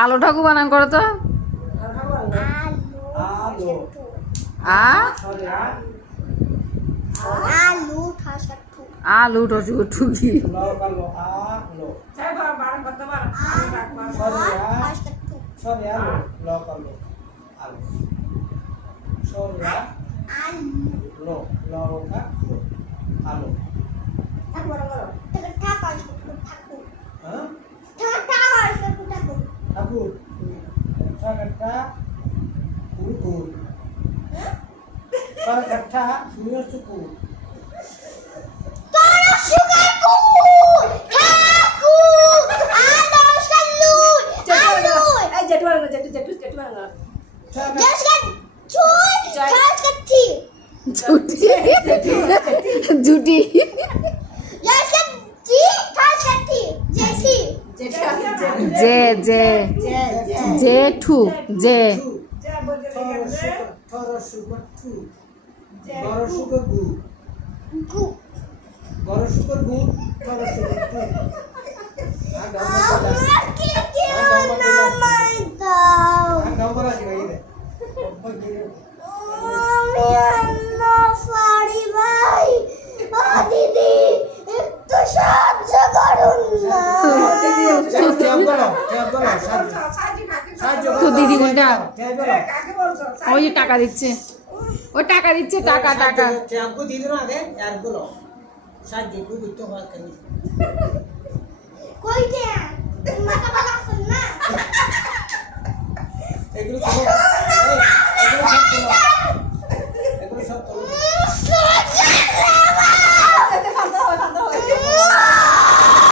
আলো ঠাকু বানান করো তো আলু ঠুকি জুটি জেঠু জে তো দিদি কোনটা ওই যে টাকা দিচ্ছে ও টাকা দিচ্ছে টাকা টাকা সাহায্য